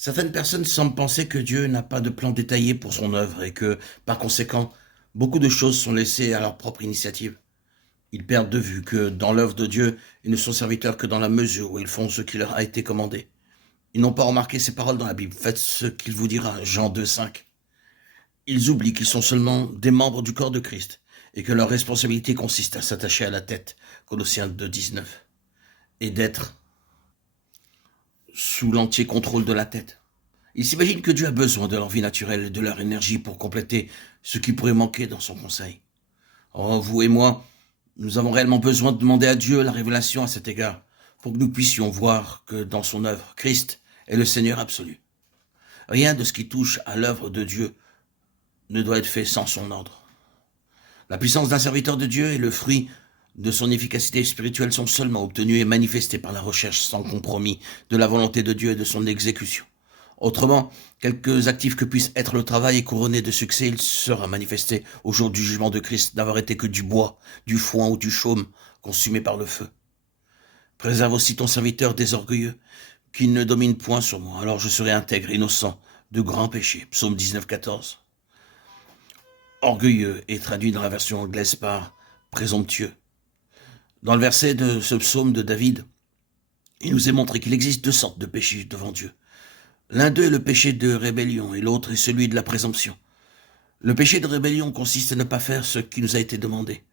Certaines personnes semblent penser que Dieu n'a pas de plan détaillé pour son œuvre et que, par conséquent, beaucoup de choses sont laissées à leur propre initiative. Ils perdent de vue que, dans l'œuvre de Dieu, ils ne sont serviteurs que dans la mesure où ils font ce qui leur a été commandé. Ils n'ont pas remarqué ces paroles dans la Bible. Faites ce qu'il vous dira, Jean 2,5. Ils oublient qu'ils sont seulement des membres du corps de Christ et que leur responsabilité consiste à s'attacher à la tête, Colossiens 2,19, et d'être sous l'entier contrôle de la tête. Ils s'imaginent que Dieu a besoin de leur vie naturelle et de leur énergie pour compléter ce qui pourrait manquer dans son conseil. Oh, vous et moi, nous avons réellement besoin de demander à Dieu la révélation à cet égard, pour que nous puissions voir que dans son œuvre, Christ est le Seigneur absolu. Rien de ce qui touche à l'œuvre de Dieu ne doit être fait sans son ordre. La puissance d'un serviteur de Dieu et le fruit de son efficacité spirituelle sont seulement obtenus et manifestés par la recherche sans compromis de la volonté de Dieu et de son exécution. Autrement, quelque actif que puisse être le travail et couronné de succès, il sera manifesté au jour du jugement de Christ d'avoir été que du bois, du foin ou du chaume consumé par le feu. Préserve aussi ton serviteur des orgueilleux, qu'il ne domine point sur moi, alors je serai intègre, innocent de grands péchés. Psaume 19, 14. Orgueilleux est traduit dans la version anglaise par présomptueux. Dans le verset de ce psaume de David, il nous est montré qu'il existe deux sortes de péchés devant Dieu. L'un d'eux est le péché de rébellion et l'autre est celui de la présomption. Le péché de rébellion consiste à ne pas faire ce qui nous a été demandé.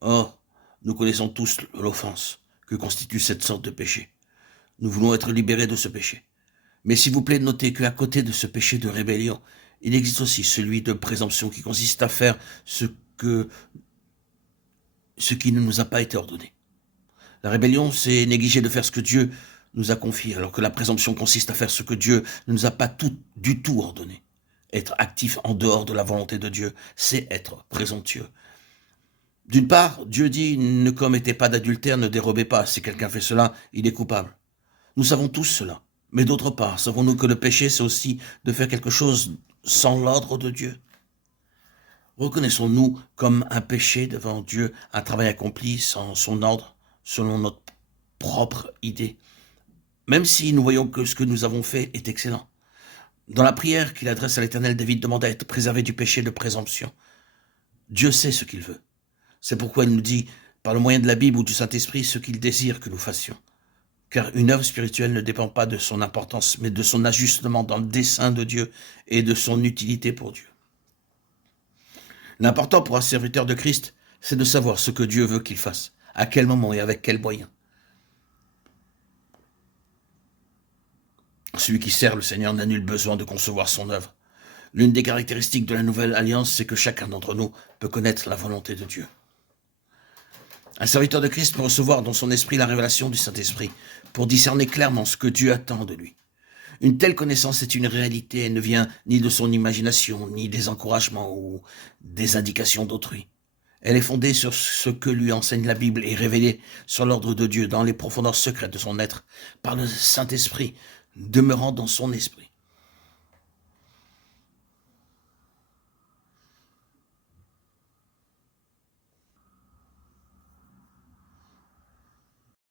Or, nous connaissons tous l'offense que constitue cette sorte de péché. Nous voulons être libérés de ce péché. Mais s'il vous plaît, notez qu'à côté de ce péché de rébellion, il existe aussi celui de présomption qui consiste à faire ce qui ne nous a pas été ordonné. La rébellion, c'est négliger de faire ce que Dieu nous a confié, alors que la présomption consiste à faire ce que Dieu ne nous a pas du tout ordonné. Être actif en dehors de la volonté de Dieu, c'est être présomptueux. D'une part, Dieu dit « Ne commettez pas d'adultère, ne dérobez pas. Si quelqu'un fait cela, il est coupable. » Nous savons tous cela. Mais d'autre part, savons-nous que le péché, c'est aussi de faire quelque chose sans l'ordre de Dieu? Reconnaissons-nous comme un péché devant Dieu, un travail accompli sans son ordre, selon notre propre idée, même si nous voyons que ce que nous avons fait est excellent. Dans la prière qu'il adresse à l'Éternel, David demande à être préservé du péché de présomption. Dieu sait ce qu'il veut. C'est pourquoi il nous dit, par le moyen de la Bible ou du Saint-Esprit, ce qu'il désire que nous fassions. Car une œuvre spirituelle ne dépend pas de son importance, mais de son ajustement dans le dessein de Dieu et de son utilité pour Dieu. L'important pour un serviteur de Christ, c'est de savoir ce que Dieu veut qu'il fasse, à quel moment et avec quels moyens. Celui qui sert le Seigneur n'a nul besoin de concevoir son œuvre. L'une des caractéristiques de la nouvelle alliance, c'est que chacun d'entre nous peut connaître la volonté de Dieu. Un serviteur de Christ peut recevoir dans son esprit la révélation du Saint-Esprit pour discerner clairement ce que Dieu attend de lui. Une telle connaissance est une réalité, elle ne vient ni de son imagination, ni des encouragements ou des indications d'autrui. Elle est fondée sur ce que lui enseigne la Bible et révélée sur l'ordre de Dieu dans les profondeurs secrètes de son être par le Saint-Esprit, demeurant dans son esprit.